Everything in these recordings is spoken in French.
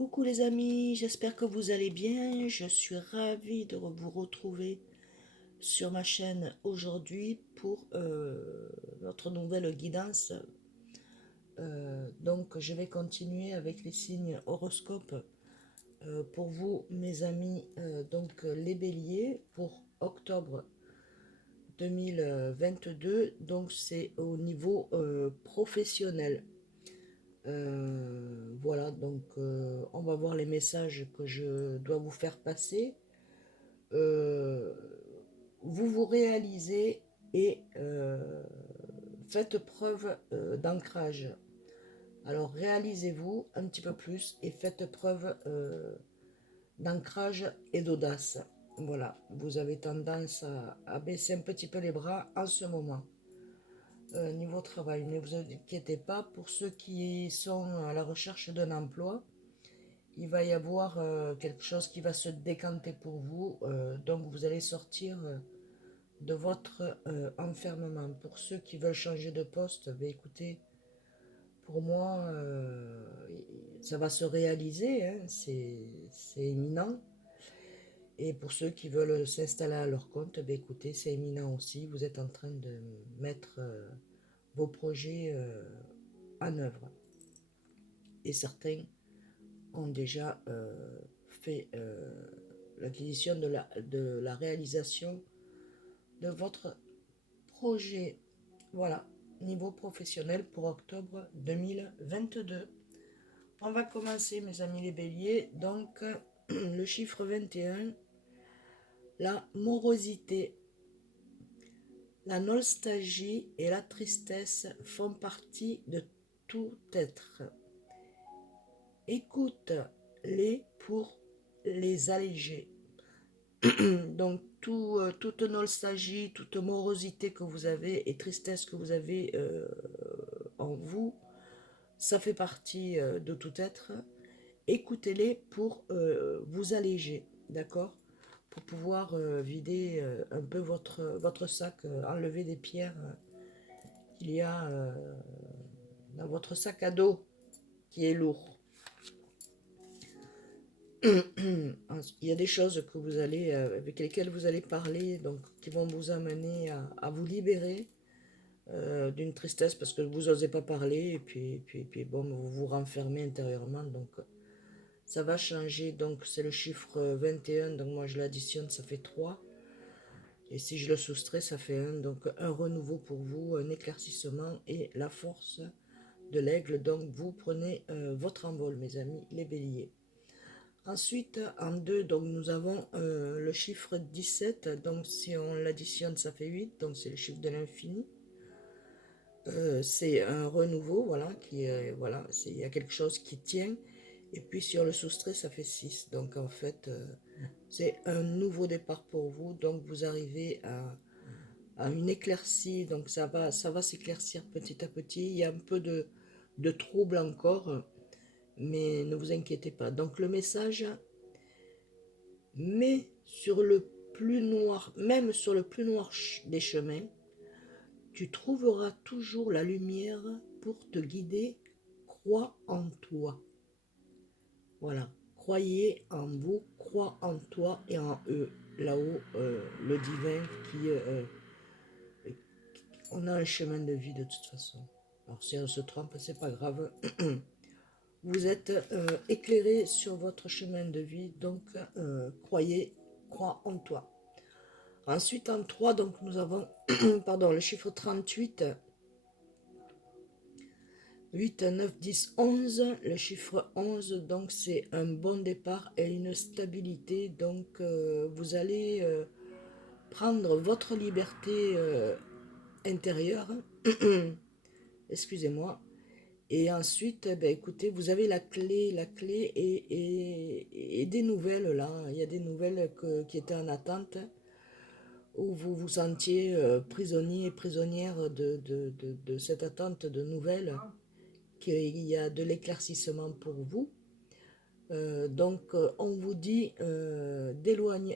Coucou les amis, j'espère que vous allez bien. Je suis ravie de vous retrouver sur ma chaîne aujourd'hui pour notre nouvelle guidance. Donc je vais continuer avec les signes horoscopes pour vous mes amis, donc les béliers pour octobre 2022. Donc c'est au niveau professionnel. Voilà, donc on va voir les messages que je dois vous faire passer. Euh, vous vous réalisez et faites preuve d'ancrage. Alors réalisez-vous un petit peu plus et faites preuve d'ancrage et d'audace. Voilà, vous avez tendance à baisser un petit peu les bras en ce moment. Niveau travail, ne vous inquiétez pas, pour ceux qui sont à la recherche d'un emploi, il va y avoir quelque chose qui va se décanter pour vous, donc vous allez sortir de votre enfermement. Pour ceux qui veulent changer de poste, ben écoutez, pour moi, ça va se réaliser, hein, c'est imminent. Et pour ceux qui veulent s'installer à leur compte, ben écoutez, c'est imminent aussi. Vous êtes en train de mettre vos projets en œuvre. Et certains ont déjà fait l'acquisition de la réalisation de votre projet. Voilà, niveau professionnel pour octobre 2022. On va commencer, mes amis les béliers. Donc, le chiffre 21, la morosité. La nostalgie et la tristesse font partie de tout être. Écoute-les pour les alléger. Donc, toute nostalgie, toute morosité que vous avez et tristesse que vous avez en vous, ça fait partie de tout être. Écoutez-les pour vous alléger, d'accord? Pour pouvoir vider un peu votre sac, enlever des pierres qu'il y a dans votre sac à dos qui est lourd. Il y a des choses que vous allez, avec lesquelles vous allez parler, donc qui vont vous amener à vous libérer d'une tristesse parce que vous n'osez pas parler et puis bon, vous vous renfermez intérieurement. Donc ça va changer. Donc c'est le chiffre 21, donc moi je l'additionne, ça fait 3. Et si je le soustrais, ça fait 1. Donc un renouveau pour vous, un éclaircissement et la force de l'aigle. Donc vous prenez votre envol, mes amis, les béliers. Ensuite, en 2, donc nous avons le chiffre 17. Donc si on l'additionne, ça fait 8. Donc c'est le chiffre de l'infini. C'est un renouveau, voilà, voilà, il y a quelque chose qui tient. Et puis sur le soustrait, ça fait 6. Donc en fait, c'est un nouveau départ pour vous. Donc vous arrivez à une éclaircie. Donc ça va s'éclaircir petit à petit. Il y a un peu de trouble encore, mais ne vous inquiétez pas. Donc le message, mais sur le plus noir, même sur le plus noir des chemins, tu trouveras toujours la lumière pour te guider. Crois en toi. Voilà. Croyez en vous, crois en toi et en eux. Là-haut, le divin on a un chemin de vie de toute façon. Alors si on se trompe, c'est pas grave. Vous êtes éclairé sur votre chemin de vie, donc crois en toi. Ensuite, en 3, donc nous avons pardon, le chiffre 38. 8, 9, 10, 11. Le chiffre 11, donc c'est un bon départ et une stabilité. Donc vous allez prendre votre liberté intérieure. Excusez-moi. Et ensuite, ben, écoutez, vous avez la clé et des nouvelles là. Il y a des nouvelles qui étaient en attente où vous vous sentiez prisonnier et prisonnière de cette attente de nouvelles, qu'il y a de l'éclaircissement pour vous. Donc, on vous dit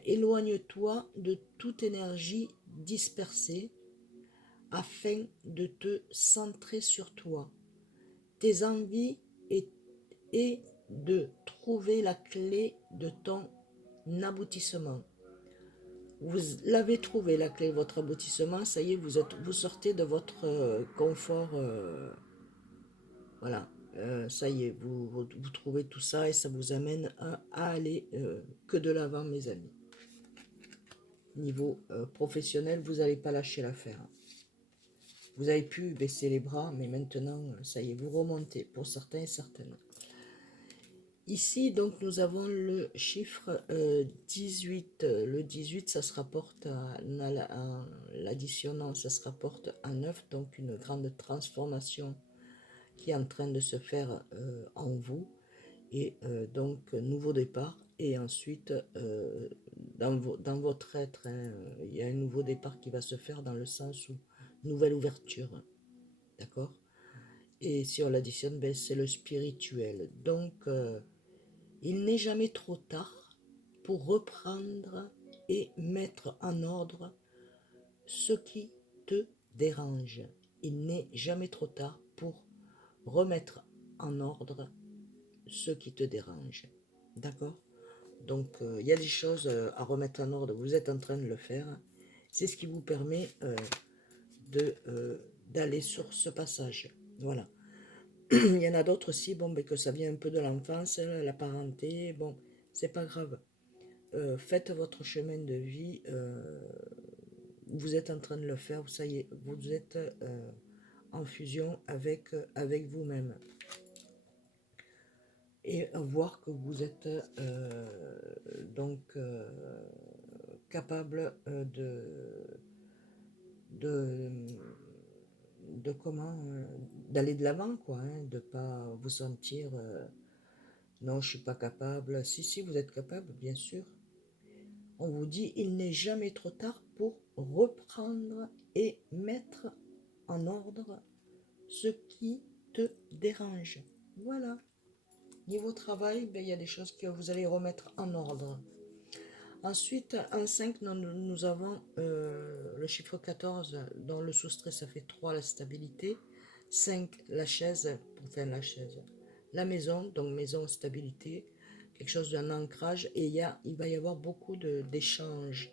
éloigne-toi de toute énergie dispersée afin de te centrer sur toi, tes envies et de trouver la clé de ton aboutissement. Vous l'avez trouvé, la clé de votre aboutissement, ça y est, vous sortez de votre confort, voilà, ça y est, vous trouvez tout ça et ça vous amène à aller que de l'avant, mes amis. Niveau professionnel, vous n'allez pas lâcher l'affaire. Vous avez pu baisser les bras, mais maintenant, ça y est, vous remontez, pour certains et certaines. Ici, donc, nous avons le chiffre 18. Le 18, ça se rapporte à l'additionnant, ça se rapporte à 9, donc une grande transformation qui est en train de se faire en vous. Et donc, nouveau départ. Et ensuite, dans votre être, hein, il y a un nouveau départ qui va se faire dans le sens où nouvelle ouverture. D'accord? Et si on l'additionne, ben, c'est le spirituel. Donc, il n'est jamais trop tard pour reprendre et mettre en ordre ce qui te dérange. Il n'est jamais trop tard pour remettre en ordre ce qui te dérange. D'accord? Donc, il y a des choses à remettre en ordre. Vous êtes en train de le faire. C'est ce qui vous permet d'aller sur ce passage. Voilà. Il y en a d'autres aussi, bon, ben, que ça vient un peu de l'enfance, la parenté, bon, c'est pas grave. Faites votre chemin de vie, vous êtes en train de le faire, ça y est, vous êtes en fusion avec vous-même. Et voir que vous êtes donc capable de, de comment d'aller de l'avant, quoi, hein, de pas vous sentir non, je suis pas capable. Si, vous êtes capable, bien sûr. On vous dit, il n'est jamais trop tard pour reprendre et mettre en ordre ce qui te dérange. Voilà. Niveau travail, ben, il y a des choses que vous allez remettre en ordre. Ensuite, en 5, nous avons le chiffre 14, dont le soustrait, ça fait 3, la stabilité. 5, la chaise, enfin la chaise, la maison, donc maison, stabilité, quelque chose d'un ancrage, et il va y avoir beaucoup d'échanges.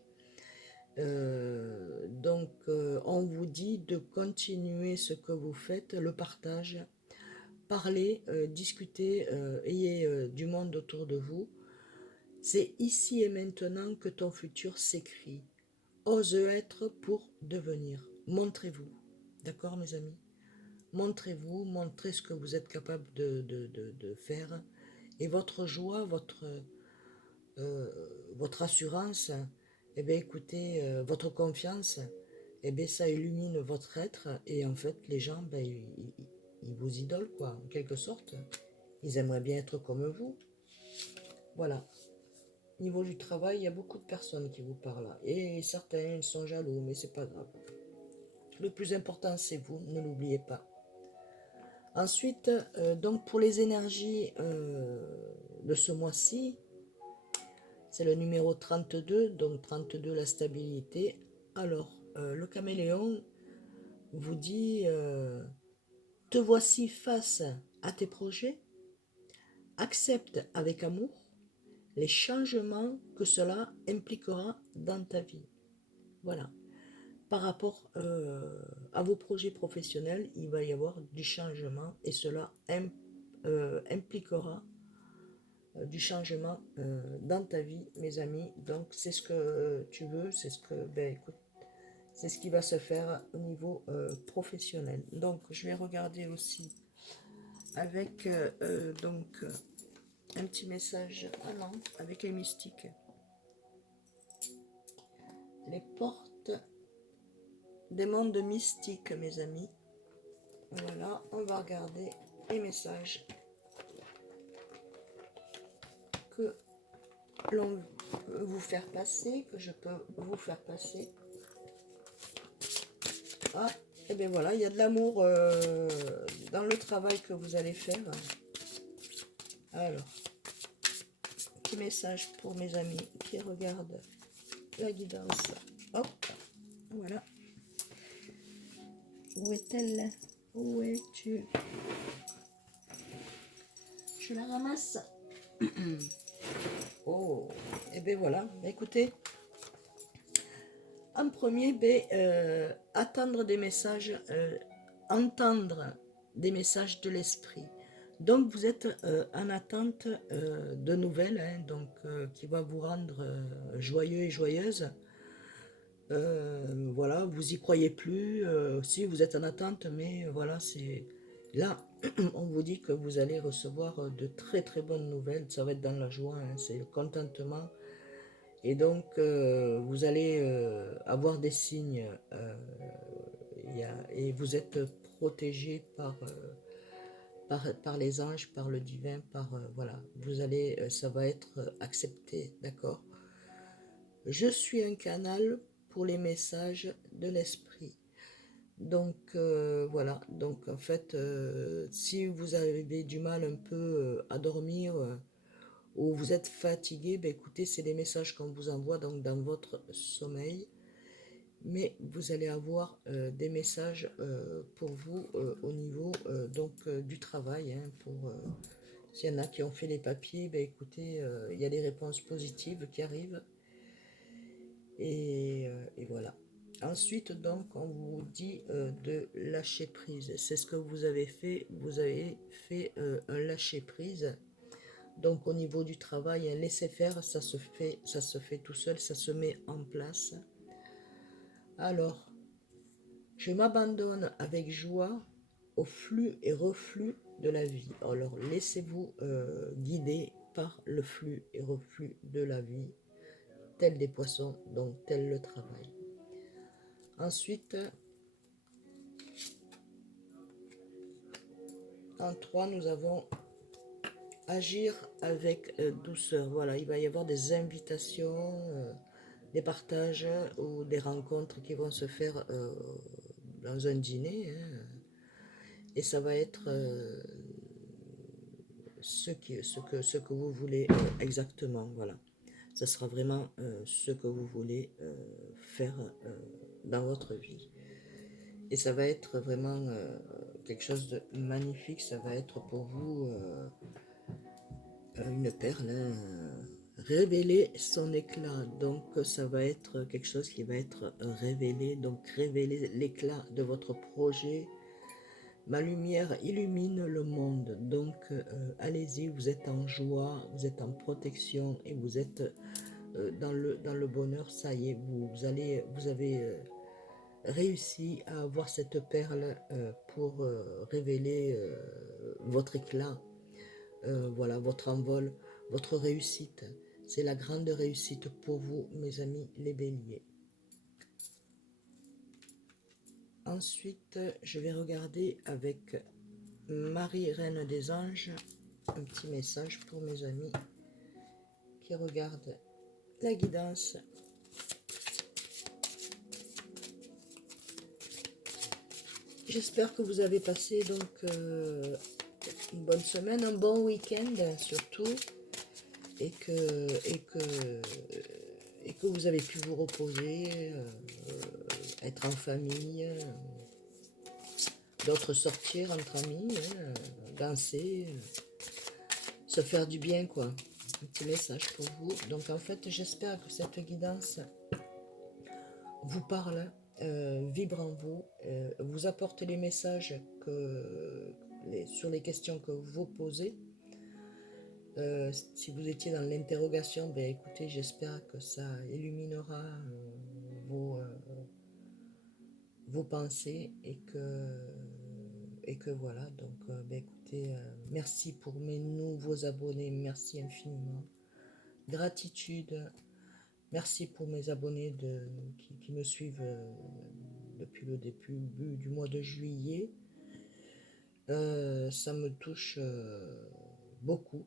Donc, on vous dit de continuer ce que vous faites, le partage, parler, discuter, ayez du monde autour de vous. C'est ici et maintenant que ton futur s'écrit. Ose être pour devenir. Montrez-vous. D'accord, mes amis? Montrez-vous, montrez ce que vous êtes capable de faire. Et votre joie, votre assurance, eh bien, écoutez, votre confiance, eh bien, ça illumine votre être. Et en fait, les gens, ben, ils vous idolent, quoi, en quelque sorte. Ils aimeraient bien être comme vous. Voilà. Niveau du travail, il y a beaucoup de personnes qui vous parlent. Et certains sont jaloux, mais c'est pas grave. Le plus important, c'est vous, ne l'oubliez pas. Ensuite, donc pour les énergies de ce mois-ci, c'est le numéro 32, donc 32, la stabilité. Alors, le caméléon vous dit, te voici face à tes projets, accepte avec amour les changements que cela impliquera dans ta vie. Voilà. Par rapport à vos projets professionnels, il va y avoir du changement et cela impliquera du changement dans ta vie, mes amis. Donc, c'est ce que tu veux, c'est ce que, ben écoute, c'est ce qui va se faire au niveau professionnel. Donc, je vais regarder aussi avec donc un petit message avec les mystiques. Les portes des mondes mystiques, mes amis. Voilà, on va regarder les messages que l'on peut vous faire passer, que je peux vous faire passer. Ah, et bien voilà, il y a de l'amour dans le travail que vous allez faire. Alors, petit message pour mes amis qui regardent la guidance. Hop, voilà. Où est-elle? Où es-tu? Je la ramasse. Oh, et bien voilà, écoutez, en premier, ben, attendre des messages, entendre des messages de l'esprit. Donc vous êtes en attente de nouvelles, hein, donc, qui va vous rendre joyeux et joyeuse. Voilà, vous y croyez plus, si vous êtes en attente, mais voilà, c'est là, on vous dit que vous allez recevoir de très très bonnes nouvelles, ça va être dans la joie, hein, c'est le contentement, et donc vous allez avoir des signes, et vous êtes protégé par les anges, par le divin, voilà, vous allez, ça va être accepté, d'accord? Je suis un canal pour les messages de l'esprit. Donc voilà, donc en fait, si vous avez du mal un peu à dormir ou vous êtes fatigué, ben écoutez, c'est des messages qu'on vous envoie donc dans votre sommeil, mais vous allez avoir des messages pour vous au niveau du travail, hein, s'il y en a qui ont fait les papiers, ben écoutez, il y a des réponses positives qui arrivent. Et voilà. Ensuite, donc, on vous dit de lâcher prise. C'est ce que vous avez fait. Vous avez fait un lâcher prise. Donc, au niveau du travail, un laisser faire, ça se fait tout seul, ça se met en place. Alors, je m'abandonne avec joie au flux et reflux de la vie. Alors, laissez-vous guider par le flux et reflux de la vie, tel des poissons, donc tel le travail. Ensuite, en 3, nous avons agir avec douceur. Voilà, il va y avoir des invitations, des partages ou des rencontres qui vont se faire dans un dîner, hein. Et ça va être ce que vous voulez exactement. Voilà, ça sera vraiment ce que vous voulez faire dans votre vie. Et ça va être vraiment quelque chose de magnifique. Ça va être pour vous une perle, hein, révéler son éclat. Donc ça va être quelque chose qui va être révélé. Donc révéler l'éclat de votre projet. Ma lumière illumine le monde. Donc allez-y, vous êtes en joie, vous êtes en protection et vous êtes dans le bonheur. Ça y est, vous avez réussi à avoir cette perle pour révéler votre éclat, voilà, votre envol, votre réussite. C'est la grande réussite pour vous, mes amis les béliers. Ensuite, je vais regarder avec Marie, Reine des Anges, un petit message pour mes amis qui regardent la guidance. J'espère que vous avez passé donc une bonne semaine, un bon week-end surtout, et que vous avez pu vous reposer, être en famille, d'autres sortir entre amis, hein, danser, se faire du bien, quoi. Un petit message pour vous. Donc en fait, j'espère que cette guidance vous parle, vibre en vous, vous apporte les messages sur les questions que vous posez. Si vous étiez dans l'interrogation, ben écoutez, j'espère que ça illuminera vos pensées et que voilà. Donc, ben écoutez, merci pour mes nouveaux abonnés, merci infiniment. Gratitude, merci pour mes abonnés qui me suivent depuis le début du mois de juillet. Ça me touche beaucoup.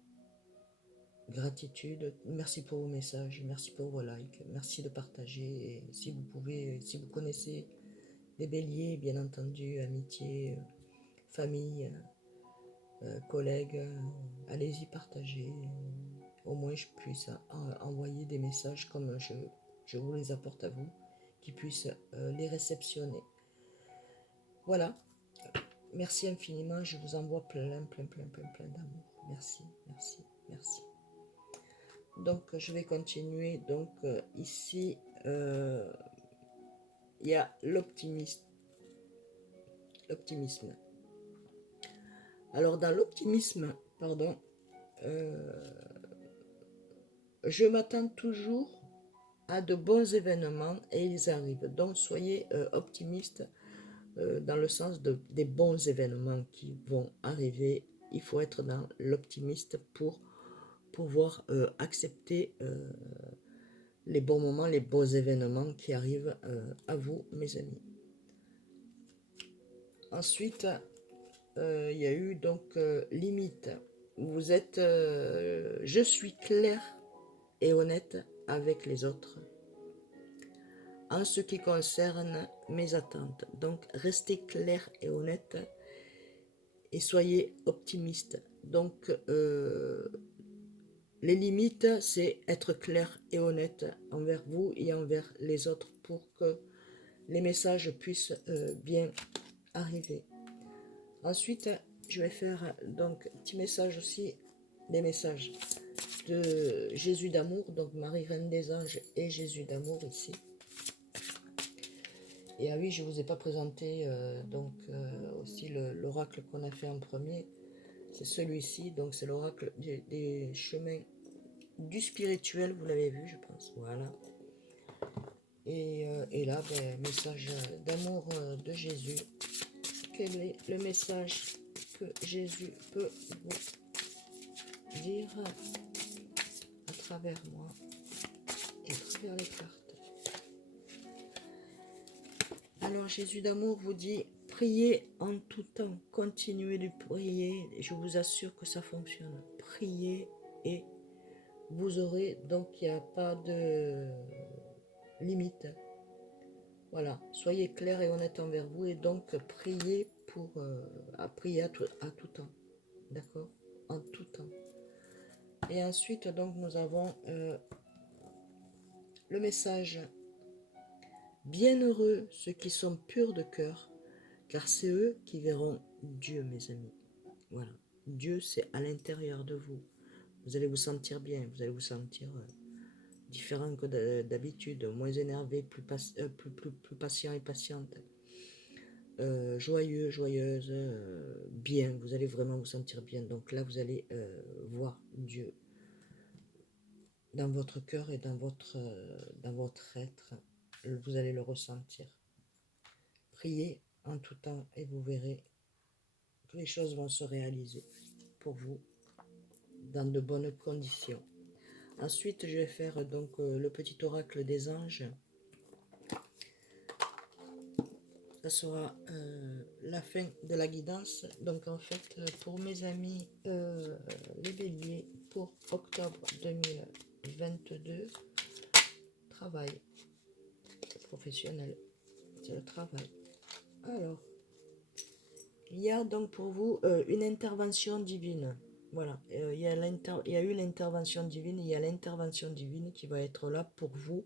Gratitude, merci pour vos messages, merci pour vos likes, merci de partager. Et si vous pouvez, si vous connaissez des béliers, bien entendu, amitié, famille, collègues, allez-y partager. Au moins je puisse envoyer des messages comme je vous les apporte à vous, qui puissent les réceptionner. Voilà, merci infiniment, je vous envoie plein d'amour. Merci, merci, merci. donc je vais continuer. Donc ici, il y a l'optimisme. Alors dans l'optimisme, pardon, je m'attends toujours à de bons événements et ils arrivent. Donc soyez optimiste dans le sens des bons événements qui vont arriver. Il faut être dans l'optimiste pour pouvoir accepter les bons moments, les beaux événements qui arrivent à vous, mes amis. Ensuite, il y a eu donc limite. Vous êtes, je suis clair et honnête avec les autres en ce qui concerne mes attentes. Donc, restez clair et honnête et soyez optimiste. Donc, les limites, c'est être clair et honnête envers vous et envers les autres pour que les messages puissent bien arriver. Ensuite, je vais faire donc petit message aussi, des messages de Jésus d'amour, donc Marie Reine des Anges et Jésus d'amour ici. Et ah oui, je ne vous ai pas présenté aussi l'oracle qu'on a fait en premier. C'est celui-ci, donc c'est l'oracle des chemins du spirituel, vous l'avez vu, je pense. Voilà. Et là, message d'amour de Jésus. Quel est le message que Jésus peut vous dire à travers moi et à travers les cartes? Alors Jésus d'amour vous dit, priez en tout temps, continuez de prier, je vous assure que ça fonctionne. Priez et vous aurez, donc il n'y a pas de limite. Voilà, soyez clair et honnête envers vous et donc priez prier à tout temps, d'accord? En tout temps. Et ensuite, donc nous avons le message. Bienheureux ceux qui sont purs de cœur, car c'est eux qui verront Dieu, mes amis. Voilà. Dieu, c'est à l'intérieur de vous. Vous allez vous sentir bien, vous allez vous sentir différent que d'habitude, moins énervé, plus patient et patiente, joyeux, joyeuse, bien. Vous allez vraiment vous sentir bien. Donc là, vous allez voir Dieu dans votre cœur et dans votre être. Vous allez le ressentir. Priez en tout temps et vous verrez que les choses vont se réaliser pour vous dans de bonnes conditions. Ensuite, je vais faire donc le petit oracle des anges. Ça sera la fin de la guidance. Donc en fait, pour mes amis les béliers, pour octobre 2022, travail professionnel, c'est le travail. Alors, il y a donc pour vous une intervention divine. Voilà, il y a eu l'intervention divine, il y a l'intervention divine qui va être là pour vous,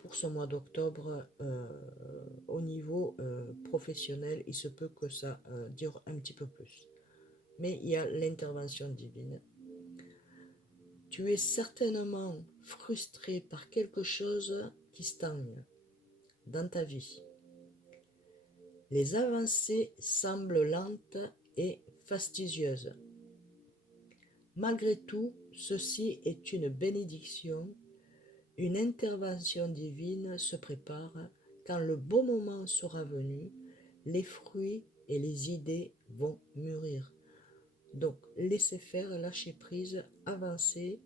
pour ce mois d'octobre, au niveau professionnel. Il se peut que ça dure un petit peu plus. Mais il y a l'intervention divine. Tu es certainement frustré par quelque chose qui stagne dans ta vie. Les avancées semblent lentes et fastidieuses. Malgré tout, ceci est une bénédiction. Une intervention divine se prépare. Quand le bon moment sera venu, les fruits et les idées vont mûrir. Donc, laissez faire, lâchez prise, avancez.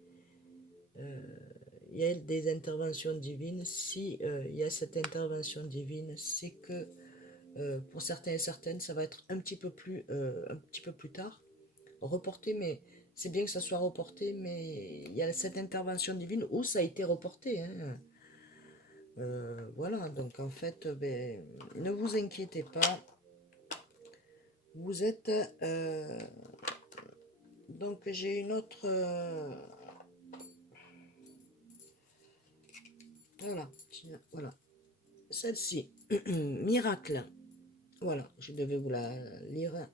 Il y a des interventions divines. Si il y a cette intervention divine, c'est que pour certains et certaines, ça va être un petit peu plus tard, reporté, mais c'est bien que ça soit reporté, mais il y a cette intervention divine où ça a été reporté. Hein. Voilà, donc en fait, ne vous inquiétez pas. Vous êtes... donc j'ai une autre... voilà. Celle-ci, miracle. Voilà, je devais vous la lire.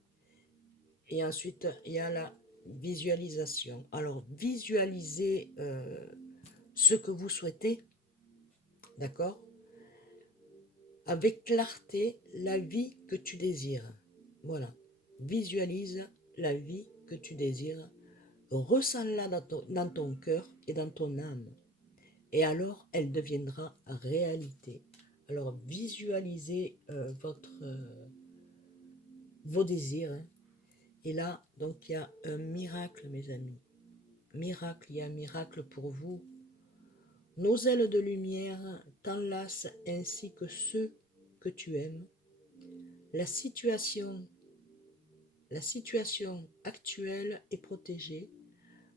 Et ensuite, il y a la visualisation. Alors, visualisez ce que vous souhaitez, d'accord? Avec clarté, la vie que tu désires. Voilà. Visualise la vie que tu désires. Ressens-la dans ton cœur et dans ton âme. Et alors, elle deviendra réalité. Alors, visualisez vos désirs, hein. Et là, donc, il y a un miracle, mes amis. Miracle, il y a un miracle pour vous. Nos ailes de lumière t'enlacent ainsi que ceux que tu aimes. La situation actuelle est protégée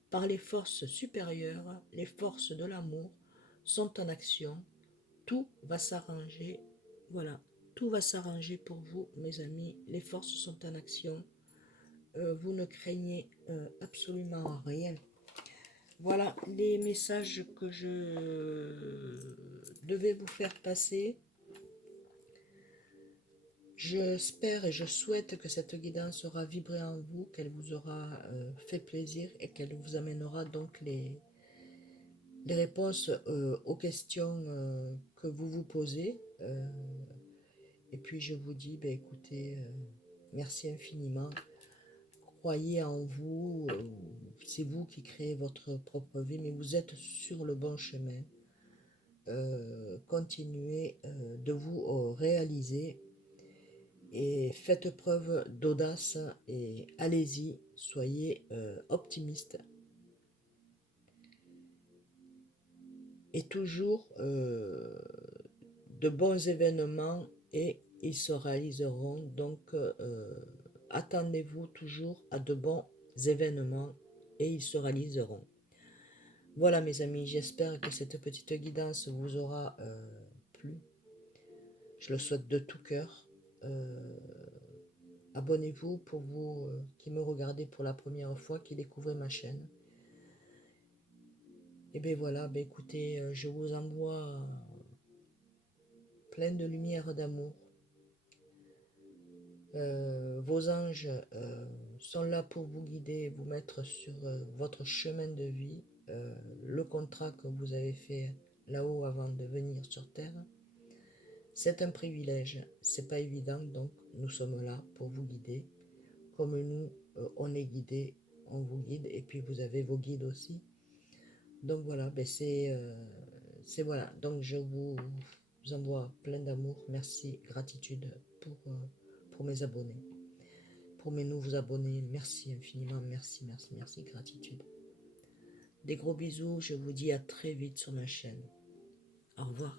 par les forces supérieures, les forces de l'amour sont en action. Tout va s'arranger. Voilà, tout va s'arranger pour vous, mes amis. Les forces sont en action. Vous ne craignez absolument rien. Voilà les messages que je devais vous faire passer. J'espère et je souhaite que cette guidance aura vibré en vous, qu'elle vous aura fait plaisir et qu'elle vous amènera donc les réponses aux questions que vous vous posez. Et puis je vous dis, ben, écoutez, merci infiniment. Croyez en vous, c'est vous qui créez votre propre vie, mais vous êtes sur le bon chemin. Continuez de vous réaliser et faites preuve d'audace et allez-y, soyez optimiste. Et toujours de bons événements et ils se réaliseront. Donc attendez-vous toujours à de bons événements et ils se réaliseront. Voilà mes amis, j'espère que cette petite guidance vous aura plu. Je le souhaite de tout cœur. Abonnez-vous pour vous qui me regardez pour la première fois, qui découvrez ma chaîne. Et bien voilà, ben écoutez, je vous envoie plein de lumière d'amour. Vos anges sont là pour vous guider, vous mettre sur votre chemin de vie, le contrat que vous avez fait là-haut avant de venir sur Terre. C'est un privilège, c'est pas évident, donc nous sommes là pour vous guider. Comme nous, on est guidé, on vous guide, et puis vous avez vos guides aussi. Donc voilà, ben c'est voilà. Donc je vous envoie plein d'amour, merci, gratitude pour mes abonnés. Pour mes nouveaux abonnés, merci infiniment, merci, merci, merci, gratitude. Des gros bisous, je vous dis à très vite sur ma chaîne. Au revoir.